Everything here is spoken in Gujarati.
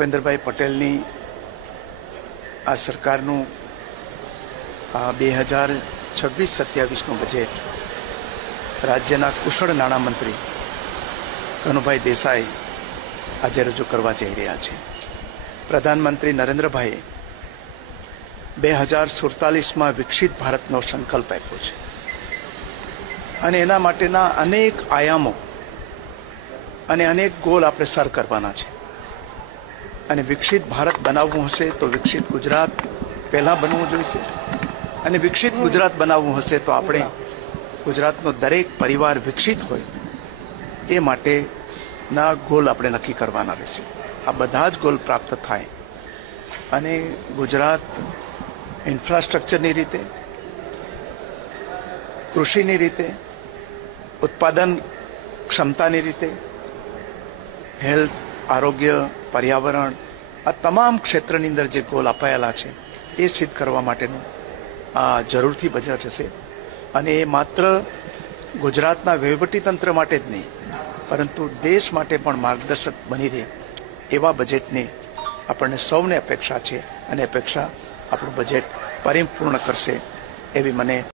ભૂપેન્દ્રભાઈ પટેલની આ સરકારનું 2026-27નું બજેટ રાજ્યના કુશળ નાણામંત્રી કનુભાઈ દેસાઈ આજે રજૂ કરવા જઈ રહ્યા છે. પ્રધાનમંત્રી નરેન્દ્રભાઈએ 2047માં વિકસિત ભારતનો સંકલ્પ આપ્યો છે અને એના માટેના અનેક આયામો અને અનેક ગોલ આપણે સર કરવાના છે. અને વિકસિત ભારત બનાવવું હશે તો વિકસિત ગુજરાત પહેલાં બનવું જોઈશે અને વિકસિત ગુજરાત બનાવવું હશે તો આપણે ગુજરાતનો દરેક પરિવાર વિકસિત હોય એ માટેના ગોલ આપણે નક્કી કરવાના રહેશે. આ બધા જ ગોલ પ્રાપ્ત થાય અને ગુજરાત ઇન્ફ્રાસ્ટ્રક્ચરની રીતે, કૃષિની રીતે, ઉત્પાદન ક્ષમતાની રીતે, હેલ્થ, આરોગ્ય, પર્યાવરણ, આ તમામ ક્ષેત્રની અંદર જે ગોલ અપાયેલા છે એ સિદ્ધ કરવા માટેનું આ જરૂરથી બજેટ હશે. અને એ માત્ર ગુજરાતના વહીવટીતંત્ર માટે જ નહીં પરંતુ દેશ માટે પણ માર્ગદર્શક બની રહે એવા બજેટની આપણને સૌને અપેક્ષા છે અને અપેક્ષા આપણું બજેટ પરિપૂર્ણ કરશે એવી મને